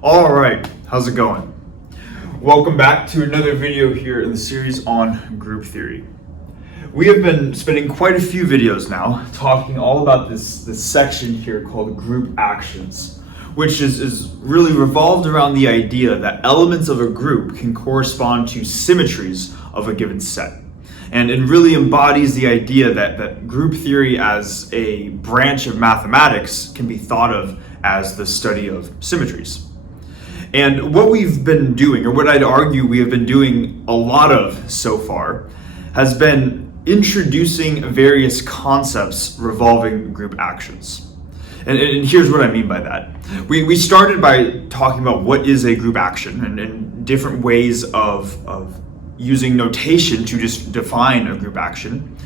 All right, how's it going? Welcome back to another video here in the series on group theory. We have been spending quite a few videos now talking all about this section here called group actions, which is really revolved around the idea that elements of a group can correspond to symmetries of a given set. And it really embodies the idea that group theory as a branch of mathematics can be thought of as the study of symmetries. And what we've been doing, or what I'd argue we have been doing a lot of so far, has been introducing various concepts revolving group actions. And here's what I mean by that. We started by talking about what is a group action and different ways of using notation to just define a group action.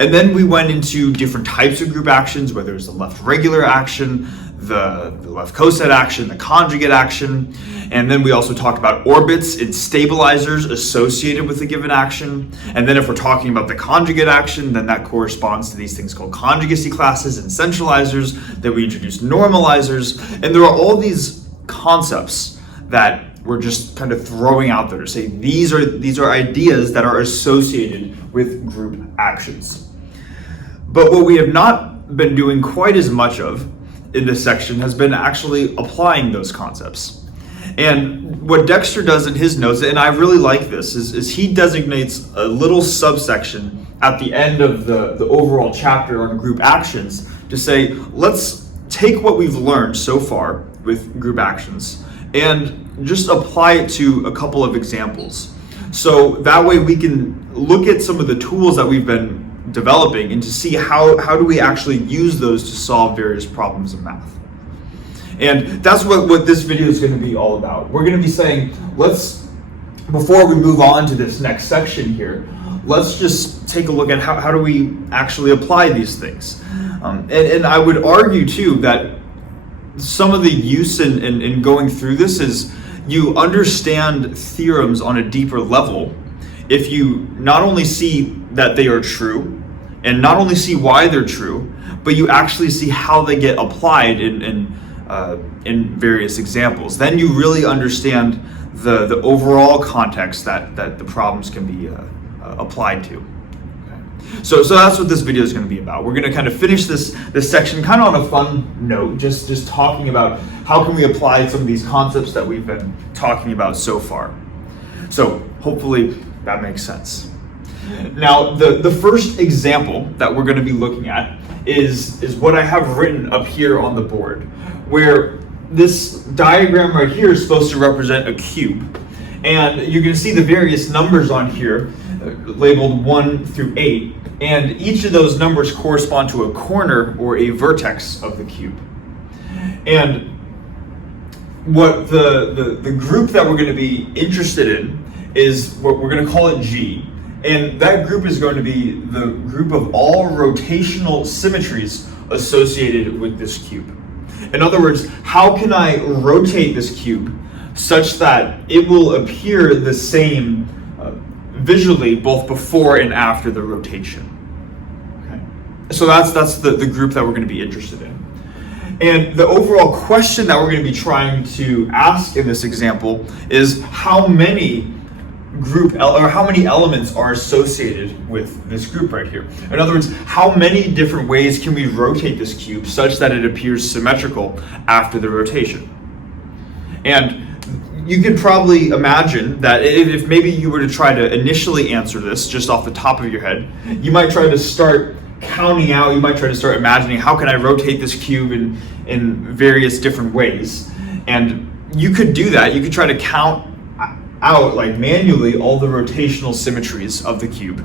And then we went into different types of group actions, whether it's the left regular action, the left coset action, the conjugate action. And then we also talked about orbits and stabilizers associated with a given action. And then if we're talking about the conjugate action, then that corresponds to these things called conjugacy classes and centralizers. Then we introduced normalizers. And there are all these concepts that we're just kind of throwing out there to say these are ideas that are associated with group actions. But what we have not been doing quite as much of in this section has been actually applying those concepts. And what Dexter does in his notes, and I really like this, is he designates a little subsection at the end of the overall chapter on group actions to say, let's take what we've learned so far with group actions and just apply it to a couple of examples. So that way we can look at some of the tools that we've been developing and to see how do we actually use those to solve various problems in math. And that's what this video is going to be all about. We're going to be saying, before we move on to this next section here, let's just take a look at how do we actually apply these things. And I would argue too that some of the use in going through this is you understand theorems on a deeper level if you not only see that they are true and not only see why they're true, but you actually see how they get applied in various examples. Then you really understand the overall context that the problems can be applied to. So that's what this video is going to be about. We're going to kind of finish this section kind of on a fun note, just talking about how can we apply some of these concepts that we've been talking about so far. So hopefully that makes sense. Now the first example that we're going to be looking at is what I have written up here on the board, where this diagram right here is supposed to represent a cube. And you can see the various numbers on here labeled 1 through 8, and each of those numbers correspond to a corner or a vertex of the cube. And what the group that we're going to be interested in is what we're going to call it G. And that group is going to be the group of all rotational symmetries associated with this cube. In other words, how can I rotate this cube such that it will appear the same visually both before and after the rotation? Okay. So that's the group that we're going to be interested in. And the overall question that we're going to be trying to ask in this example is how many elements are associated with this group right here. In other words, how many different ways can we rotate this cube such that it appears symmetrical after the rotation? And you could probably imagine that if maybe you were to try to initially answer this just off the top of your head, you might try to start counting out, you might try to start imagining how can I rotate this cube in various different ways. And you could do that. You could try to count out like manually all the rotational symmetries of the cube.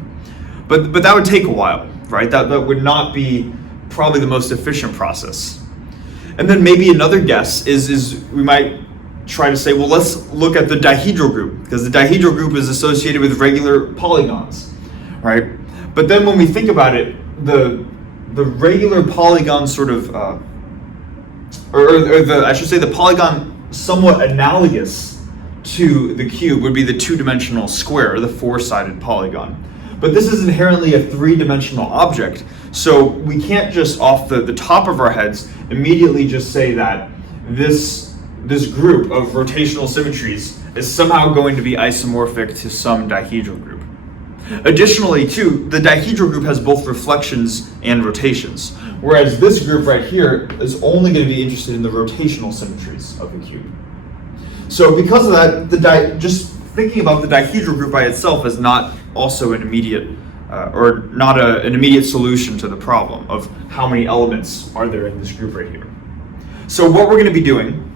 But that would take a while, right? That would not be probably the most efficient process. And then maybe another guess is we might try to say, well, let's look at the dihedral group, because the dihedral group is associated with regular polygons, right? But then when we think about it, the regular polygon sort of, the polygon somewhat analogous to the cube would be the two-dimensional square, or the four-sided polygon. But this is inherently a three-dimensional object, so we can't just off the top of our heads immediately just say that this this group of rotational symmetries is somehow going to be isomorphic to some dihedral group. Additionally, too, the dihedral group has both reflections and rotations, whereas this group right here is only going to be interested in the rotational symmetries of the cube. So because of that, just thinking about the dihedral group by itself is not also an immediate an immediate solution to the problem of how many elements are there in this group right here. So what we're going to be doing,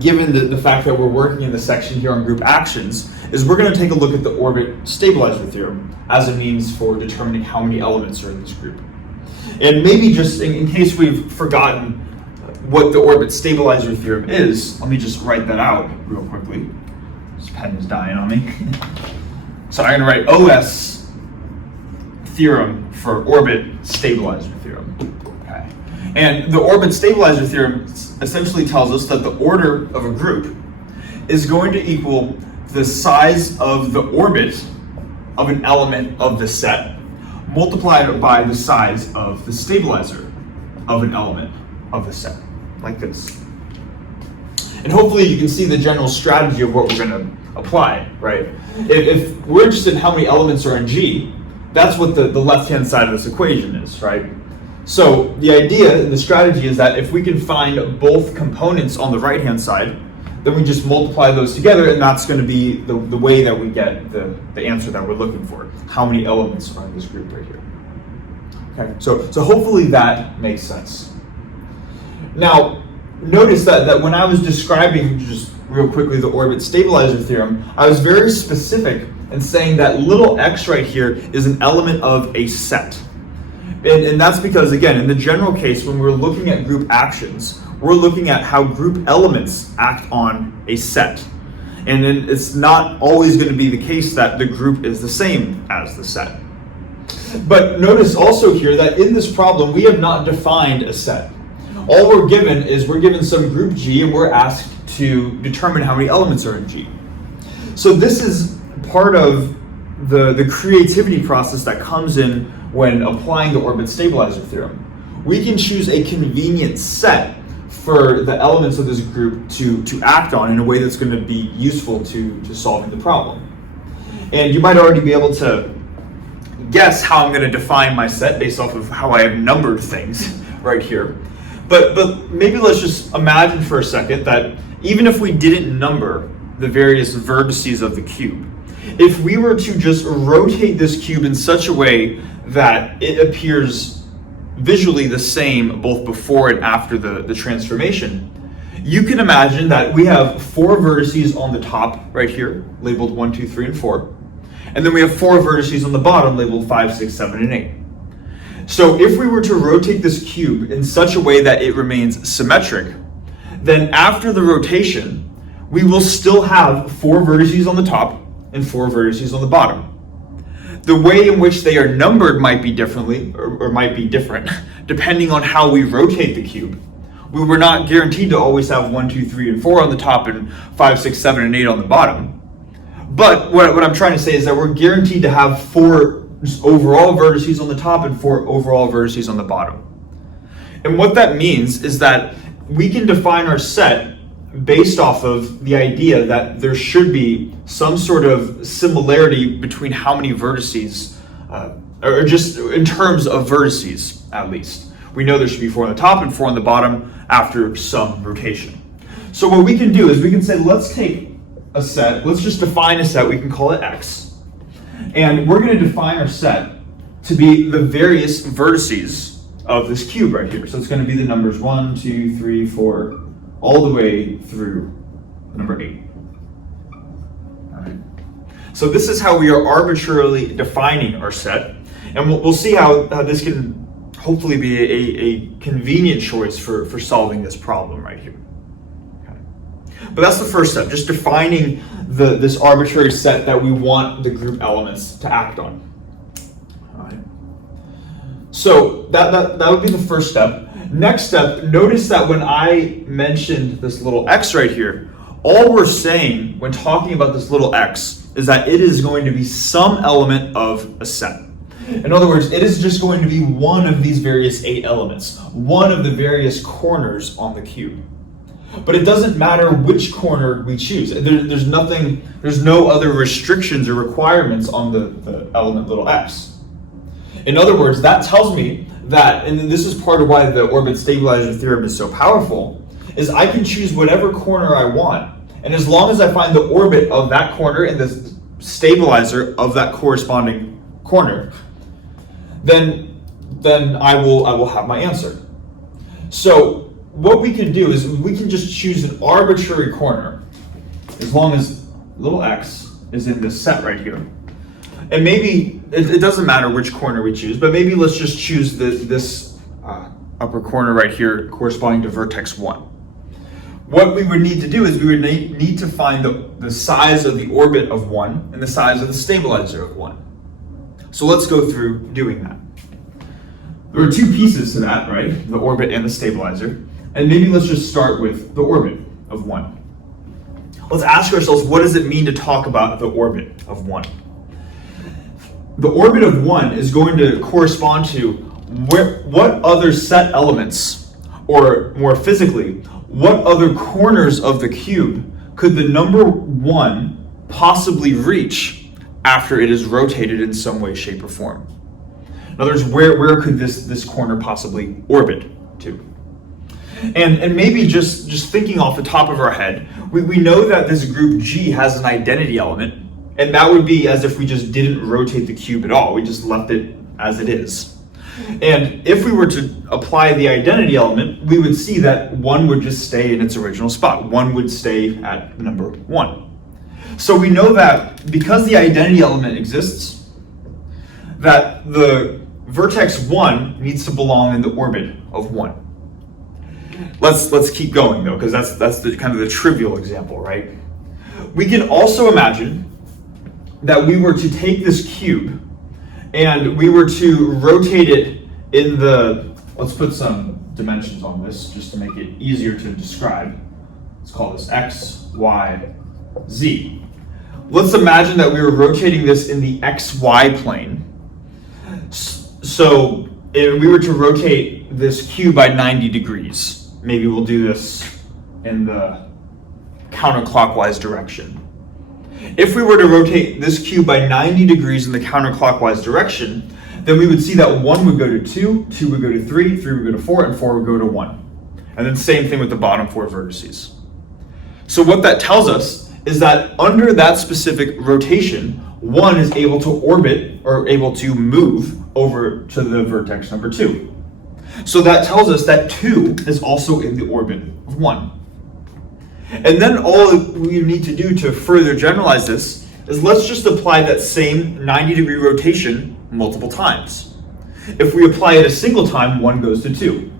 given the fact that we're working in the section here on group actions, is we're going to take a look at the orbit stabilizer theorem as a means for determining how many elements are in this group. And maybe just in case we've forgotten what the orbit stabilizer theorem is, let me just write that out real quickly. This pen is dying on me. So I'm going to write OS theorem for orbit stabilizer theorem. Okay. And the orbit stabilizer theorem essentially tells us that the order of a group is going to equal the size of the orbit of an element of the set multiplied by the size of the stabilizer of an element of the set, like this. And hopefully you can see the general strategy of what we're going to apply, right? If we're interested in how many elements are in G, that's what the left-hand side of this equation is, right? So the idea and the strategy is that if we can find both components on the right-hand side, then we just multiply those together, and that's going to be the way that we get the answer that we're looking for. How many elements are in this group right here? Okay, so hopefully that makes sense. Now, notice that when I was describing, just real quickly, the orbit stabilizer theorem, I was very specific in saying that little x right here is an element of a set. And that's because, again, in the general case, when we're looking at group actions, we're looking at how group elements act on a set. And then it's not always going to be the case that the group is the same as the set. But notice also here that in this problem, we have not defined a set. All we're given some group G, and we're asked to determine how many elements are in G. So this is part of the creativity process that comes in when applying the orbit stabilizer theorem. We can choose a convenient set for the elements of this group to act on in a way that's going to be useful to solving the problem. And you might already be able to guess how I'm going to define my set based off of how I have numbered things right here. But maybe let's just imagine for a second that even if we didn't number the various vertices of the cube, if we were to just rotate this cube in such a way that it appears visually the same both before and after the transformation, you can imagine that we have 4 vertices on the top right here, labeled 1, 2, 3, and 4. And then we have 4 vertices on the bottom, labeled 5, 6, 7, and 8. So if we were to rotate this cube in such a way that it remains symmetric, then after the rotation, we will still have 4 vertices on the top and 4 vertices on the bottom. The way in which they are numbered might be differently, or might be different, depending on how we rotate the cube. We were not guaranteed to always have 1, 2, 3, and 4 on the top and 5, 6, 7, and 8 on the bottom. But what I'm trying to say is that we're guaranteed to have 4 overall vertices on the top and 4 overall vertices on the bottom. And what that means is that we can define our set based off of the idea that there should be some sort of similarity between how many vertices, or just in terms of vertices at least. We know there should be 4 on the top and 4 on the bottom after some rotation. So what we can do is we can say, let's take a set, let's just define a set, we can call it X. And we're going to define our set to be the various vertices of this cube right here. So it's going to be the numbers 1, 2, 3, 4, all the way through number 8. All right. So this is how we are arbitrarily defining our set. And we'll see how this can hopefully be a convenient choice for solving this problem right here. Okay. But that's the first step, just defining this arbitrary set that we want the group elements to act on. All right. So that would be the first step. Next step, notice that when I mentioned this little x right here, all we're saying when talking about this little x is that it is going to be some element of a set. In other words, it is just going to be one of these various 8 elements, one of the various corners on the cube. But it doesn't matter which corner we choose. There's no other restrictions or requirements on the element little x. In other words, that tells me that, and this is part of why the orbit stabilizer theorem is so powerful, is I can choose whatever corner I want. And as long as I find the orbit of that corner and the stabilizer of that corresponding corner, then I will have my answer. So what we can do is we can just choose an arbitrary corner as long as little x is in this set right here. And maybe it doesn't matter which corner we choose, but maybe let's just choose this upper corner right here corresponding to vertex 1. What we would need to do is we would need to find the size of the orbit of 1 and the size of the stabilizer of 1. So let's go through doing that. There are two pieces to that, right? The orbit and the stabilizer. And maybe let's just start with the orbit of 1. Let's ask ourselves, what does it mean to talk about the orbit of 1? The orbit of 1 is going to correspond to what other set elements, or more physically, what other corners of the cube could the number 1 possibly reach after it is rotated in some way, shape, or form? In other words, where could this corner possibly orbit to? And maybe just thinking off the top of our head, we know that this group G has an identity element, and that would be as if we just didn't rotate the cube at all. We just left it as it is. And if we were to apply the identity element, we would see that 1 would just stay in its original spot. 1 would stay at number 1. So we know that because the identity element exists, that the vertex 1 needs to belong in the orbit of 1. Let's keep going though, because that's the kind of the trivial example, right? We can also imagine that we were to take this cube and we were to rotate it in let's put some dimensions on this just to make it easier to describe. Let's call this X, Y, Z. Let's imagine that we were rotating this in the XY plane. So if we were to rotate this cube by 90 degrees, maybe we'll do this in the counterclockwise direction. If we were to rotate this cube by 90 degrees in the counterclockwise direction, then we would see that 1 would go to 2, 2 would go to 3, 3 would go to 4, and 4 would go to 1. And then same thing with the bottom 4 vertices. So what that tells us is that under that specific rotation, 1 is able to orbit or able to move over to the vertex number 2. So that tells us that 2 is also in the orbit of 1. And then all we need to do to further generalize this is let's just apply that same 90-degree rotation multiple times. If we apply it a single time, 1 goes to 2.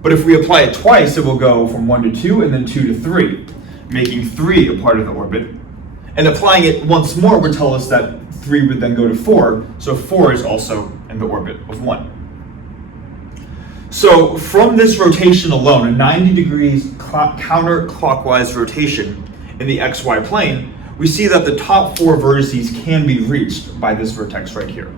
But if we apply it twice, it will go from 1 to 2 and then 2 to 3, making 3 a part of the orbit. And applying it once more would tell us that 3 would then go to 4, so 4 is also in the orbit of 1. So from this rotation alone, a 90 degrees counterclockwise rotation in the XY plane, we see that the top 4 vertices can be reached by this vertex right here.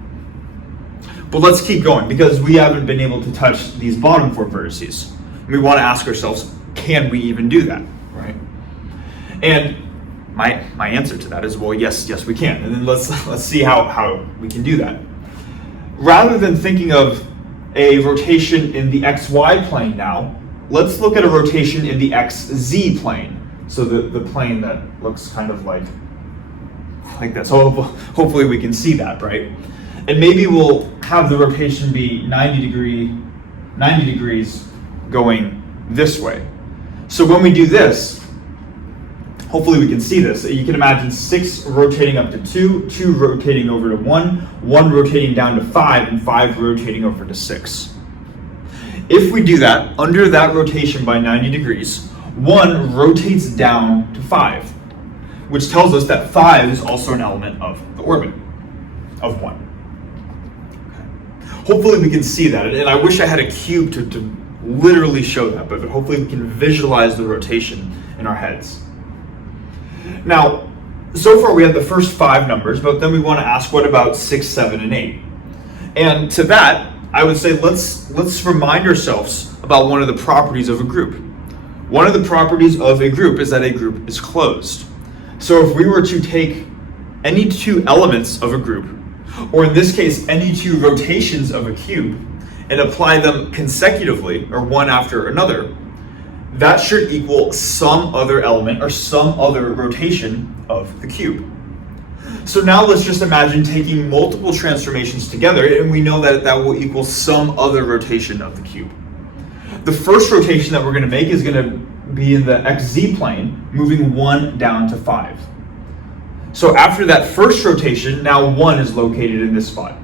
But let's keep going because we haven't been able to touch these bottom 4 vertices. We want to ask ourselves, can we even do that, right? And my answer to that is, well, yes, we can. And then let's see how we can do that. Rather than thinking of a rotation in the XY plane now, let's look at a rotation in the XZ plane. So the plane that looks kind of like this. So hopefully we can see that, right? And maybe we'll have the rotation be 90 degrees going this way. So when we do this, hopefully we can see this. You can imagine 6 rotating up to 2, 2 rotating over to 1, 1 rotating down to 5, and 5 rotating over to 6. If we do that, under that rotation by 90 degrees, 1 rotates down to 5, which tells us that 5 is also an element of the orbit of 1. Okay. Hopefully we can see that, and I wish I had a cube to literally show that, but hopefully we can visualize the rotation in our heads. Now, so far we have the first 5 numbers, but then we want to ask, what about 6, 7, and 8? And to that, I would say let's remind ourselves about one of the properties of a group. One of the properties of a group is that a group is closed. So if we were to take any two elements of a group, or in this case, any two rotations of a cube, and apply them consecutively, or one after another, that should equal some other element or some other rotation of the cube. So now let's just imagine taking multiple transformations together, and we know that that will equal some other rotation of the cube. The first rotation that we're going to make is going to be in the xz plane, moving 1 down to 5. So after that first rotation, now 1 is located in this spot.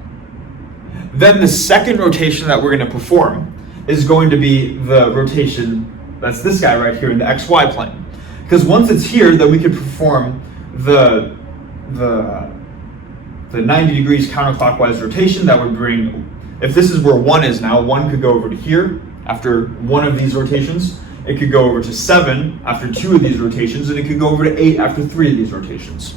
Then the second rotation that we're going to perform is going to be the rotation, that's this guy right here in the xy plane. Because once it's here, then we could perform the 90 degrees counterclockwise rotation that would bring, if this is where 1 is now, 1 could go over to here after one of these rotations. It could go over to 7 after 2 of these rotations, and it could go over to 8 after 3 of these rotations.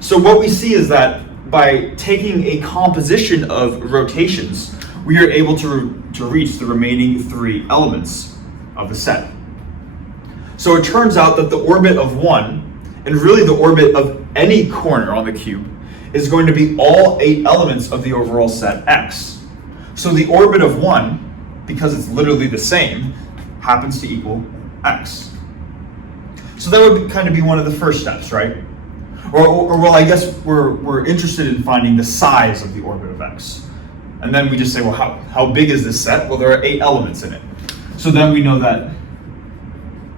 So what we see is that by taking a composition of rotations, we are able to reach the remaining 3 elements of the set. So it turns out that the orbit of 1, and really the orbit of any corner on the cube, is going to be all 8 elements of the overall set X. So the orbit of 1, because it's literally the same, happens to equal X. So that would kind of be one of the first steps, right? Or well, I guess we're interested in finding the size of the orbit of X. And then we just say, well, how big is this set? Well, there are 8 elements in it. So then we know that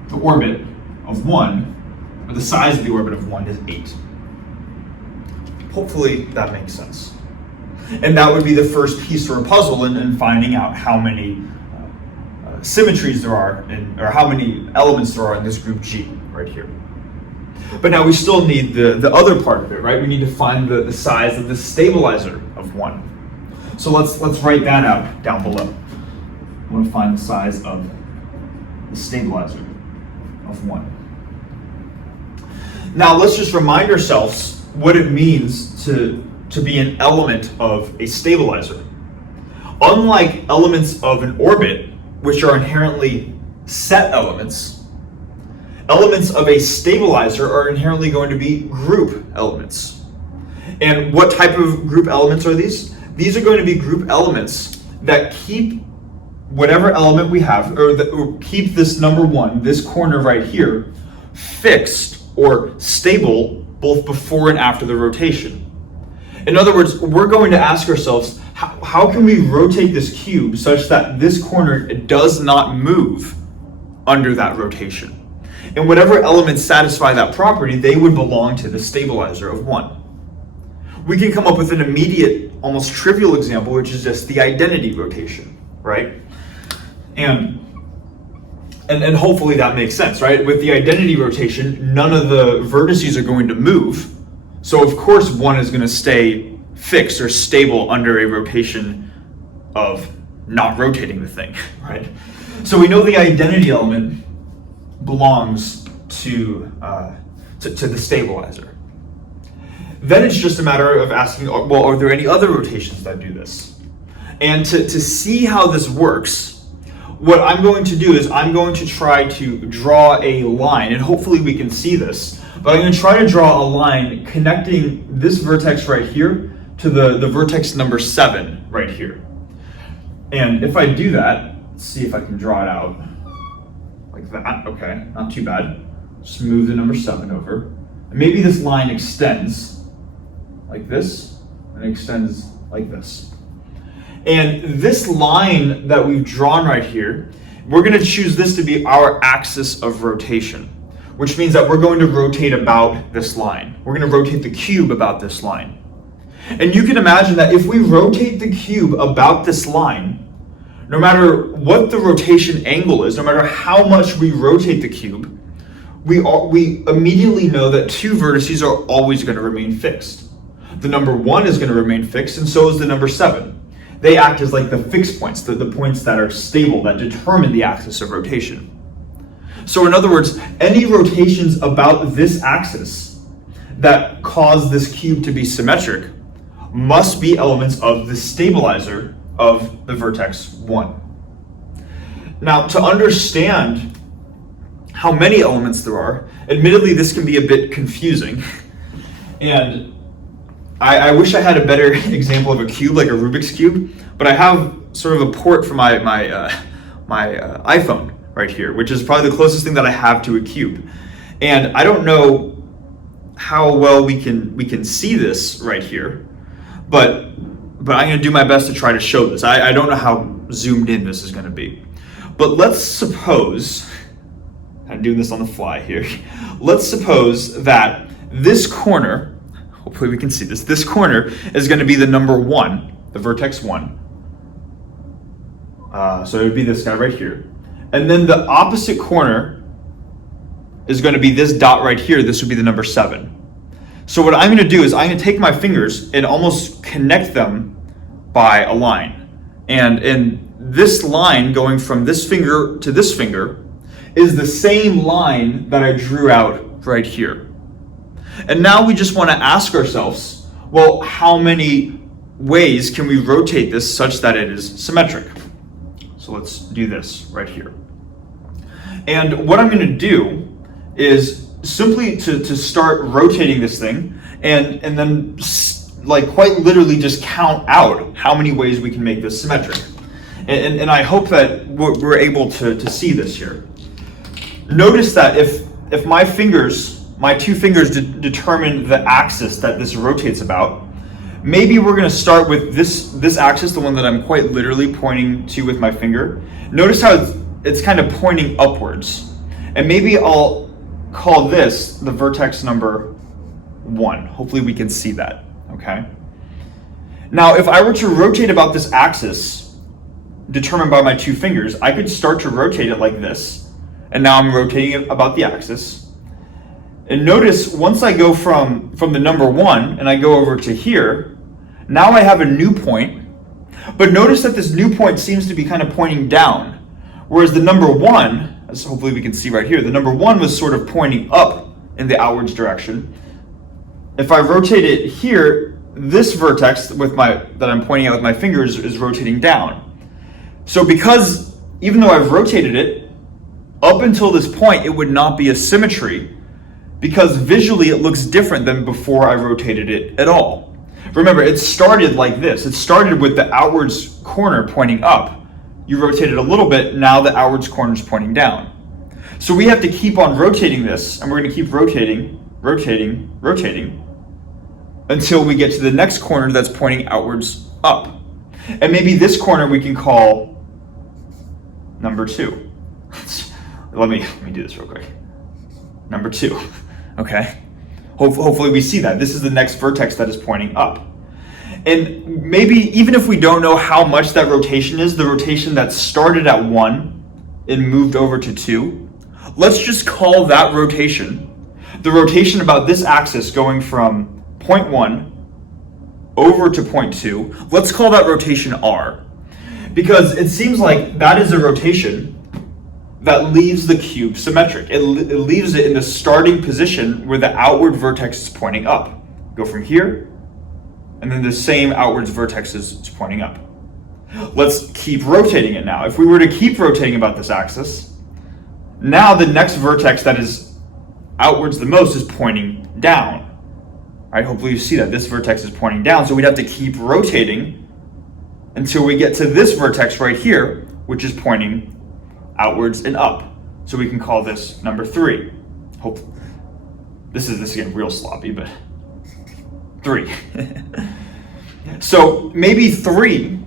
the orbit of 1, or the size of the orbit of 1 is 8. Hopefully that makes sense. And that would be the first piece to our puzzle in finding out how many symmetries there are, or how many elements there are in this group G right here. But now we still need the other part of it, right? We need to find the size of the stabilizer of 1. So let's write that out down below. I want to find the size of the stabilizer of 1. Now let's just remind ourselves what it means to be an element of a stabilizer. Unlike elements of an orbit, which are inherently set elements, elements of a stabilizer are inherently going to be group elements. And what type of group elements are these? These are going to be group elements that keep whatever element we have, or keep this number 1, this corner right here, fixed or stable both before and after the rotation. In other words, we're going to ask ourselves, how can we rotate this cube such that this corner does not move under that rotation? And whatever elements satisfy that property, they would belong to the stabilizer of 1. We can come up with an immediate, almost trivial example, which is just the identity rotation, right? And hopefully that makes sense, right? With the identity rotation, none of the vertices are going to move. So of course 1 is going to stay fixed or stable under a rotation of not rotating the thing, right? So we know the identity element belongs to the stabilizer. Then it's just a matter of asking, well, are there any other rotations that do this? And to see how this works, what I'm going to do is I'm going to try to draw a line, and hopefully we can see this, but I'm going to try to draw a line connecting this vertex right here to the vertex number 7 right here. And if I do that, let's see if I can draw it out like that. Okay, not too bad. Just move the number 7 over. And maybe this line extends like this, and extends like this. And this line that we've drawn right here, we're going to choose this to be our axis of rotation, which means that we're going to rotate about this line. We're going to rotate the cube about this line. And you can imagine that if we rotate the cube about this line, no matter what the rotation angle is, no matter how much we rotate the cube, we immediately know that 2 vertices are always going to remain fixed. The number 1 is going to remain fixed, and so is the number 7. They act as like the fixed points, the points that are stable, that determine the axis of rotation. So in other words, any rotations about this axis that cause this cube to be symmetric must be elements of the stabilizer of the vertex 1. Now, to understand how many elements there are. Admittedly, this can be a bit confusing. And I wish I had a better example of a cube, like a Rubik's Cube, but I have sort of a port for my iPhone right here, which is probably the closest thing that I have to a cube. And I don't know how well we can see this right here, but I'm going to do my best to try to show this. I don't know how zoomed in this is going to be. But let's suppose, I'm doing this on the fly here, let's suppose that this corner, hopefully we can see this corner is going to be the number 1, the vertex 1. So it would be this guy right here. And then the opposite corner is going to be this dot right here. This would be the number 7. So what I'm going to do is I'm going to take my fingers and almost connect them by a line. And this line going from this finger to this finger is the same line that I drew out right here. And now we just want to ask ourselves, well, how many ways can we rotate this such that it is symmetric? So let's do this right here. And what I'm going to do is simply to start rotating this thing and then like quite literally just count out how many ways we can make this symmetric. And I hope that we're able to see this here. Notice that if my two fingers determine the axis that this rotates about, maybe we're going to start with this axis, the one that I'm quite literally pointing to with my finger. Notice how it's kind of pointing upwards. And maybe I'll call this the vertex number 1. Hopefully we can see that, okay? Now, if I were to rotate about this axis determined by my 2 fingers, I could start to rotate it like this. And now I'm rotating it about the axis. And notice once I go from the number 1 and I go over to here, now I have a new point. But notice that this new point seems to be kind of pointing down. Whereas the number 1, as hopefully we can see right here, the number 1 was sort of pointing up in the outwards direction. If I rotate it here, this vertex that I'm pointing out with my fingers is rotating down. So because even though I've rotated it, up until this point, it would not be a symmetry because visually it looks different than before I rotated it at all. Remember, it started like this. It started with the outwards corner pointing up. You rotate it a little bit, now the outwards corner is pointing down. So we have to keep on rotating this, and we're going to keep rotating until we get to the next corner that's pointing outwards up. And maybe this corner we can call number 2. Let me do this real quick. Number 2, okay? Hopefully we see that. This is the next vertex that is pointing up. And maybe even if we don't know how much that rotation is, the rotation that started at 1 and moved over to 2, let's just call that rotation the rotation about this axis going from point 1 over to point 2. Let's call that rotation R, because it seems like that is a rotation that leaves the cube symmetric. It leaves it in the starting position where the outward vertex is pointing up. Go from here, and then the same outwards vertex is pointing up. Let's keep rotating it now. If we were to keep rotating about this axis, now the next vertex that is outwards the most is pointing down. Right? Hopefully you see that. This vertex is pointing down, so we'd have to keep rotating until we get to this vertex right here, which is pointing outwards and up. So we can call this number 3. This is again real sloppy, but 3. So maybe 3,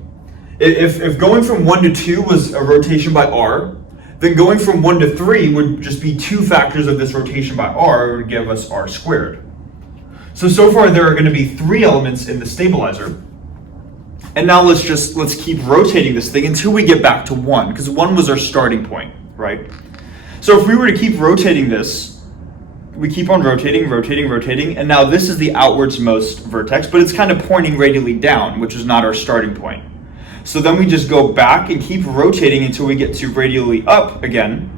if going from 1 to 2 was a rotation by R, then going from 1 to 3 would just be 2 factors of this rotation by R. It would give us R squared. So far there are going to be 3 elements in the stabilizer. And now let's keep rotating this thing until we get back to 1, because 1 was our starting point, right? So if we were to keep rotating this, we keep on rotating, and now this is the outwards most vertex, but it's kind of pointing radially down, which is not our starting point. So then we just go back and keep rotating until we get to radially up again,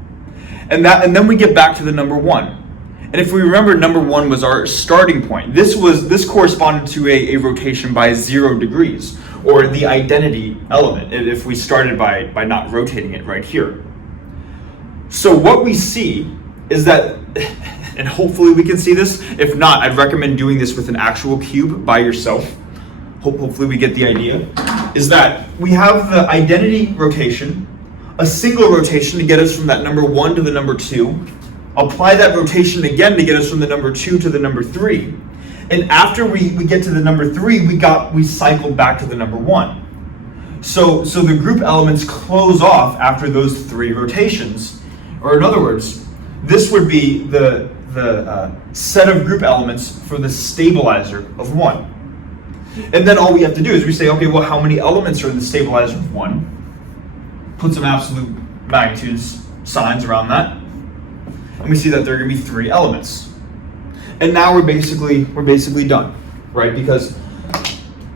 and then we get back to the number 1. And if we remember, number 1 was our starting point. This corresponded to a rotation by 0 degrees, or the identity element, if we started by not rotating it right here. So what we see is that, and hopefully we can see this. If not, I'd recommend doing this with an actual cube by yourself. Hopefully we get the idea. Is that we have the identity rotation, a single rotation to get us from that number 1 to the number 2. Apply that rotation again to get us from the number 2 to the number 3. And after we get to the number 3, we cycled back to the number 1. So the group elements close off after those 3 rotations. Or in other words, this would be the set of group elements for the stabilizer of 1. And then all we have to do is we say, okay, well, how many elements are in the stabilizer of 1? Put some absolute magnitudes, signs around that. And we see that there are going to be 3 elements. And now we're basically done, right? Because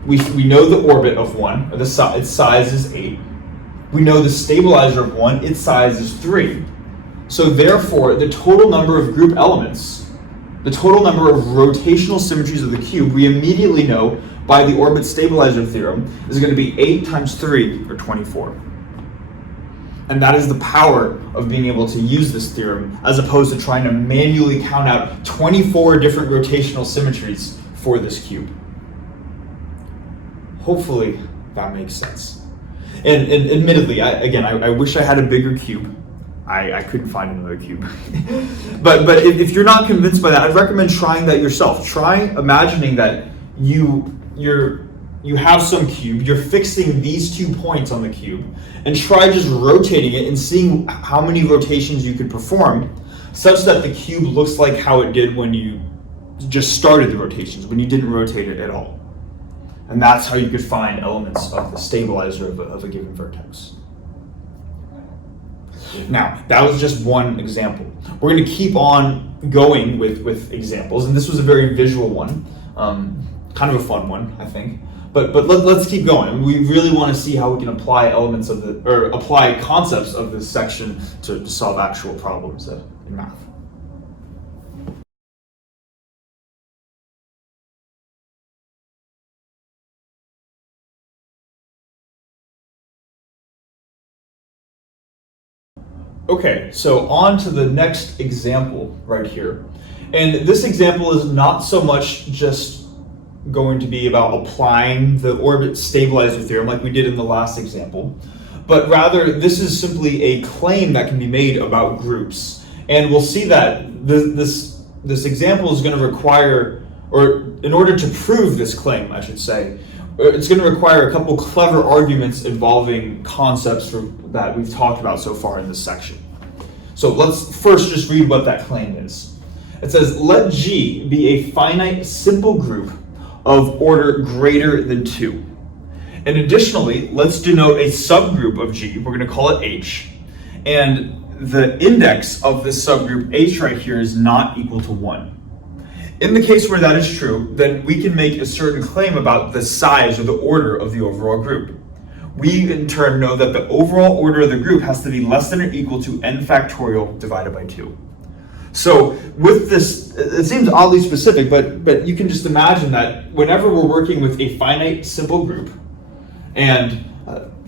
we know the orbit of 1, or its size is 8. We know the stabilizer of 1, its size is 3. So therefore, the total number of group elements, the total number of rotational symmetries of the cube, we immediately know by the orbit stabilizer theorem is going to be 8 times 3, or 24. And that is the power of being able to use this theorem, as opposed to trying to manually count out 24 different rotational symmetries for this cube. Hopefully that makes sense. And admittedly, I wish I had a bigger cube. I couldn't find another cube. but if you're not convinced by that, I'd recommend trying that yourself. Try imagining that you have some cube, you're fixing these 2 points on the cube, and try just rotating it and seeing how many rotations you could perform such that the cube looks like how it did when you just started the rotations, when you didn't rotate it at all. And that's how you could find elements of the stabilizer of a given vertex. Now, that was just one example. We're going to keep on going with examples, and this was a very visual one, kind of a fun one, I think. But let's keep going. We really want to see how we can apply apply concepts of this section to solve actual problems in math. Okay, so on to the next example right here. And this example is not so much just going to be about applying the orbit stabilizer theorem like we did in the last example, but rather this is simply a claim that can be made about groups. And we'll see that this example is going to require, or in order to prove this claim, I should say, it's going to require a couple clever arguments involving concepts that we've talked about so far in this section. So let's first just read what that claim is. It says, let G be a finite simple group of order greater than 2. And additionally, let's denote a subgroup of G. We're going to call it H. And the index of this subgroup H right here is not equal to 1. In the case where that is true, then we can make a certain claim about the size or the order of the overall group. We in turn know that the overall order of the group has to be less than or equal to n factorial divided by 2. So with this, it seems oddly specific, but you can just imagine that whenever we're working with a finite simple group, and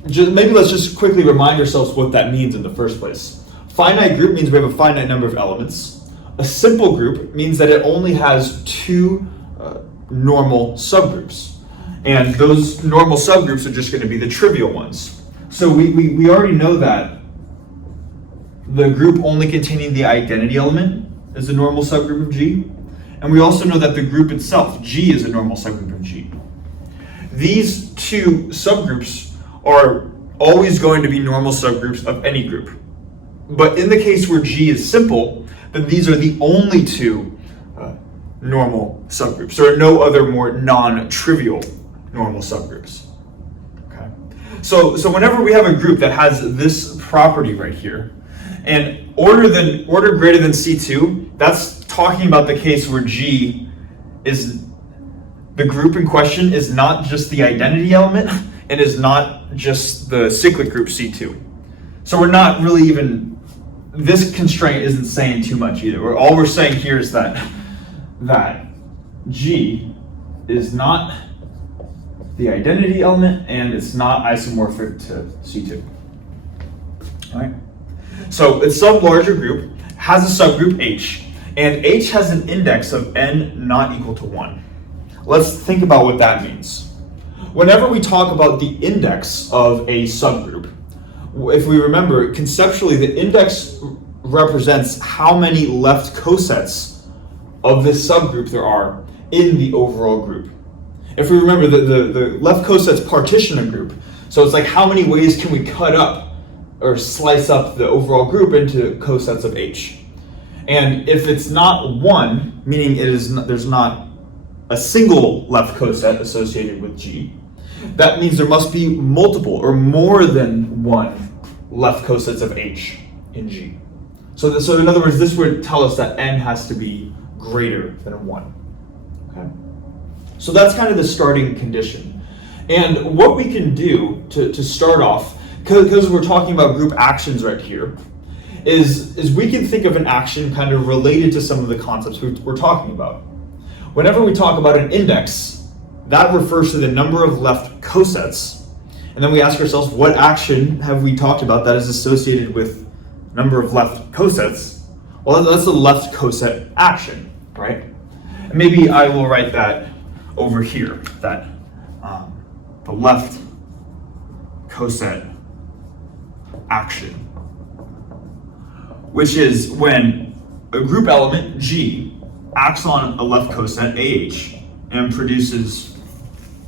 maybe let's just quickly remind ourselves what that means in the first place. Finite group means we have a finite number of elements. A simple group means that it only has 2 normal subgroups. And those normal subgroups are just going to be the trivial ones. So we already know that the group only containing the identity element is a normal subgroup of G. And we also know that the group itself, G, is a normal subgroup of G. These 2 subgroups are always going to be normal subgroups of any group. But in the case where G is simple, then these are the only 2 normal subgroups. There are no other more non-trivial normal subgroups. Okay. So whenever we have a group that has this property right here, and order greater than C2, that's talking about the case where G is, the group in question is not just the identity element and is not just the cyclic group C2. So we're not really even, this constraint isn't saying too much either. All we're saying here is that G is not the identity element and it's not isomorphic to C2. All right? So its some larger group has a subgroup H, and H has an index of n not equal to 1. Let's think about what that means. Whenever we talk about the index of a subgroup, if we remember, conceptually, the index represents how many left cosets of this subgroup there are in the overall group. If we remember, the left cosets partition a group, so it's like how many ways can we cut up or slice up the overall group into cosets of H. And if it's not 1, meaning there's not a single left coset associated with G, that means there must be multiple or more than 1 left cosets of H in G. So in other words, this would tell us that n has to be greater than 1. Okay? So that's kind of the starting condition. And what we can do to start off, because we're talking about group actions right here, is we can think of an action kind of related to some of the concepts we're talking about. Whenever we talk about an index, that refers to the number of left cosets. And then we ask ourselves, what action have we talked about that is associated with number of left cosets? Well, that's the left coset action, right? And maybe I will write that over here, that the left coset action, which is when a group element, G, acts on a left coset, AH, and produces,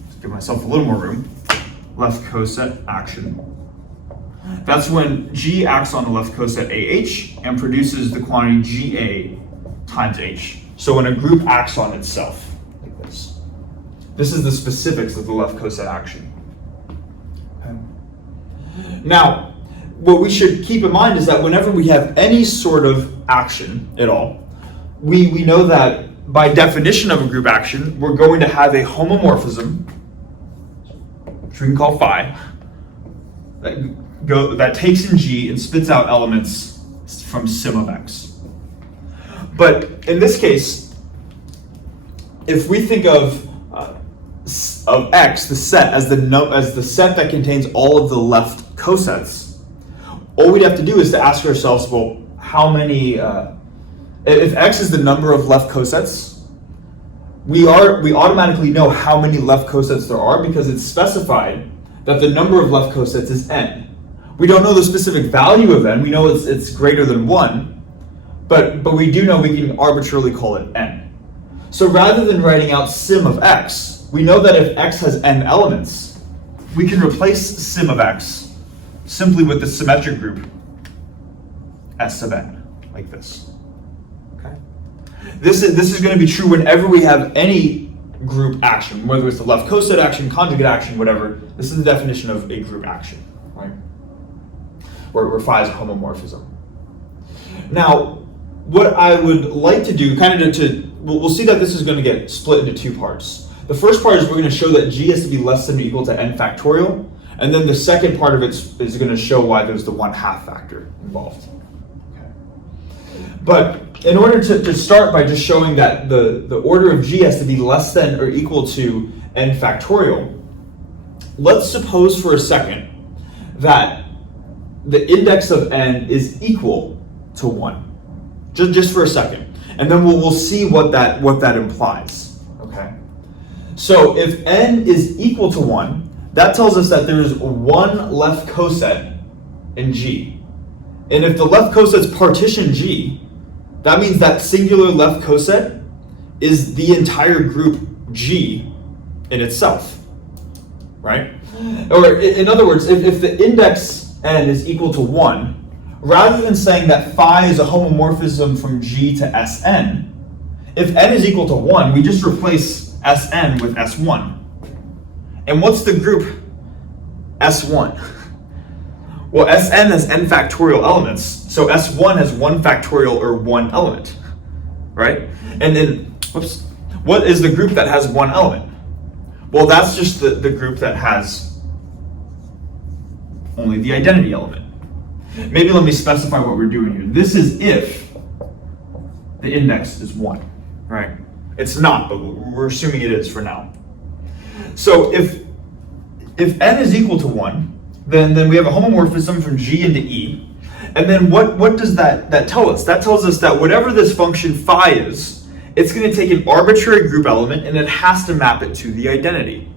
let's give myself a little more room, left coset action. That's when G acts on the left coset AH and produces the quantity GA times H. So when a group acts on itself, like this. This is the specifics of the left coset action. Okay. Now, what we should keep in mind is that whenever we have any sort of action at all, we know that by definition of a group action, we're going to have a homomorphism, which we can call phi, that takes in G and spits out elements from sim of X. But in this case, if we think of X, the set, as the set that contains all of the left cosets, all we'd have to do is to ask ourselves, well, how many, if X is the number of left cosets, we automatically know how many left cosets there are because it's specified that the number of left cosets is n. We don't know the specific value of n. We know it's greater than 1, but we do know we can arbitrarily call it n. So rather than writing out sim of X, we know that if X has n elements, we can replace sim of X simply with the symmetric group S sub n, like this. Okay. This is going to be true whenever we have any group action, whether it's the left coset action, conjugate action, whatever. This is the definition of a group action, right? Where phi is a homomorphism. Now, what I would like to do, we'll see that this is going to get split into 2 parts. The first part is we're going to show that G has to be less than or equal to n factorial, and then the second part of it is going to show why there's the 1/2 factor involved. Okay. But in order to start by just showing that the order of G has to be less than or equal to n factorial, let's suppose for a second that the index of n is equal to 1. Just for a second. And then we'll see what that implies. Okay. So if n is equal to 1, that tells us that there is 1 left coset in G. And if the left cosets partition G, that means that singular left coset is the entire group G in itself, right? Or in other words, if the index n is equal to 1, rather than saying that phi is a homomorphism from G to Sn, if n is equal to 1, we just replace Sn with S1. And what's the group S1? Well, Sn has n factorial elements, so S1 has 1 factorial or 1 element, right? And then, what is the group that has 1 element? Well, that's just the group that has only the identity element. Maybe let me specify what we're doing here. This is if the index is 1, right? It's not, but we're assuming it is for now. So if n is equal to 1, then we have a homomorphism from G into E, And then what does that tell us? That tells us that whatever this function phi is, it's going to take an arbitrary group element and it has to map it to the identity.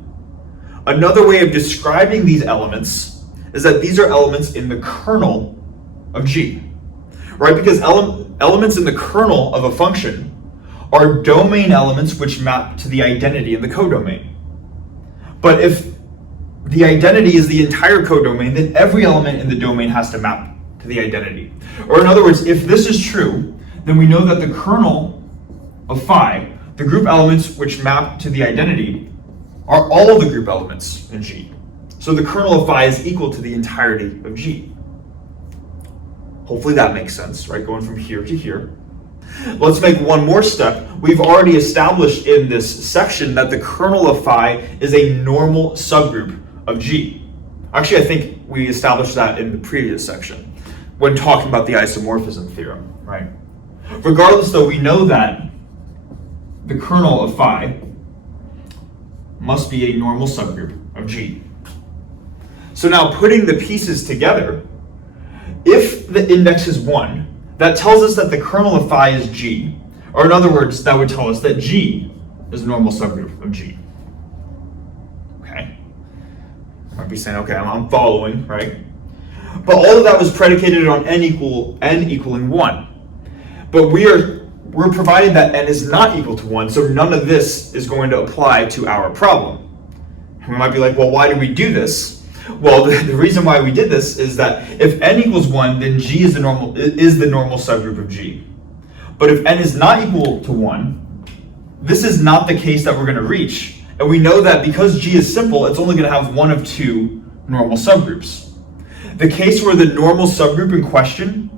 Another way of describing these elements is that these are elements in the kernel of G, right? Because elements in the kernel of a function are domain elements which map to the identity in the codomain. But if the identity is the entire codomain, then every element in the domain has to map to the identity. Or in other words, if this is true, then we know that the kernel of phi, the group elements which map to the identity, are all the group elements in G. So the kernel of phi is equal to the entirety of G. Hopefully that makes sense, right? Going from here to here. Let's make one more step. We've already established in this section that the kernel of phi is a normal subgroup of G. Actually, I think we established that in the previous section when talking about the isomorphism theorem, right? Regardless, though, we know that the kernel of phi must be a normal subgroup of G. So now putting the pieces together, if the index is 1, that tells us that the kernel of phi is G. Or in other words, that would tell us that G is a normal subgroup of G. Okay? I might be saying, okay, I'm following, right? But all of that was predicated on n equaling 1. But we're provided that n is not equal to 1, so none of this is going to apply to our problem. And we might be like, well, why did we do this? Well, the reason why we did this is that if n equals 1, then G is the normal subgroup of G. But if n is not equal to 1, this is not the case that we're going to reach. And we know that because G is simple, it's only going to have one of two normal subgroups. The case where the normal subgroup in question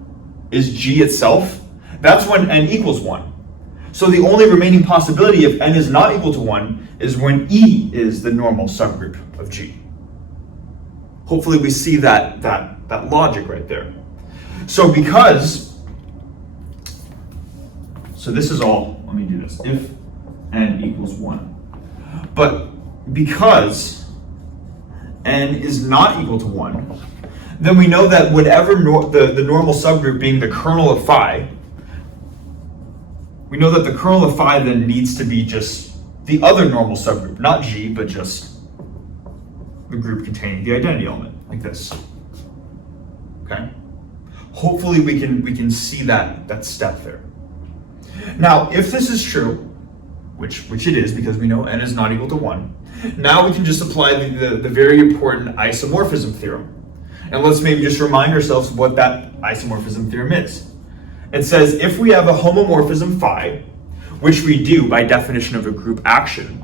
is G itself, that's when n equals 1. So the only remaining possibility if n is not equal to 1 is when E is the normal subgroup of G. Hopefully we see that logic right there. So this is all, let me do this, if n equals 1. But because n is not equal to 1, then we know that whatever the normal subgroup being the kernel of phi, we know that the kernel of phi then needs to be just the other normal subgroup, not G, but just the group containing the identity element, like this. Okay? Hopefully we can see that step there. Now, if this is true, which it is because we know n is not equal to 1, now we can just apply the very important isomorphism theorem. And let's maybe just remind ourselves what that isomorphism theorem is. It says if we have a homomorphism phi, which we do by definition of a group action,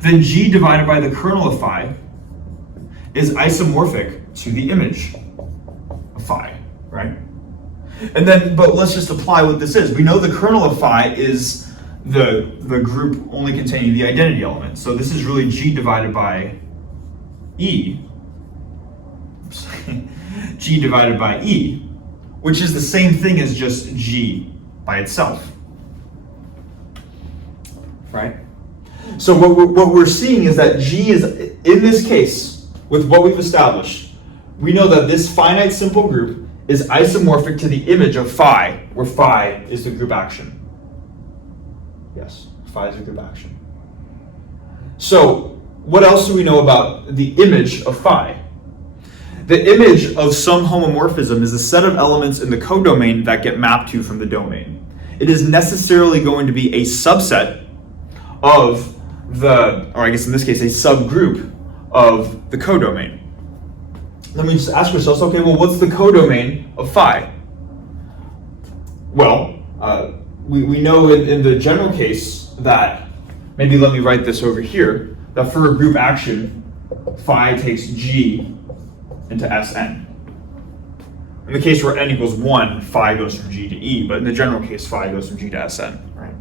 then G divided by the kernel of phi is isomorphic to the image of phi, right? And then, but let's just apply what this is. We know the kernel of phi is the group only containing the identity element. So this is really G divided by E. G divided by E, which is the same thing as just G by itself, right? So what we're seeing is that G is, in this case, with what we've established, we know that this finite simple group is isomorphic to the image of phi, where phi is the group action. Yes, phi is the group action. So what else do we know about the image of phi? The image of some homomorphism is a set of elements in the codomain that get mapped to from the domain. It is necessarily going to be a subset of or I guess in this case, a subgroup of the codomain. Then we just ask ourselves, okay, well, what's the codomain of phi? Well, we know in the general case that, maybe let me write this over here, that for a group action, phi takes G into Sn. In the case where n equals 1, phi goes from G to E, but in the general case, phi goes from G to Sn, right?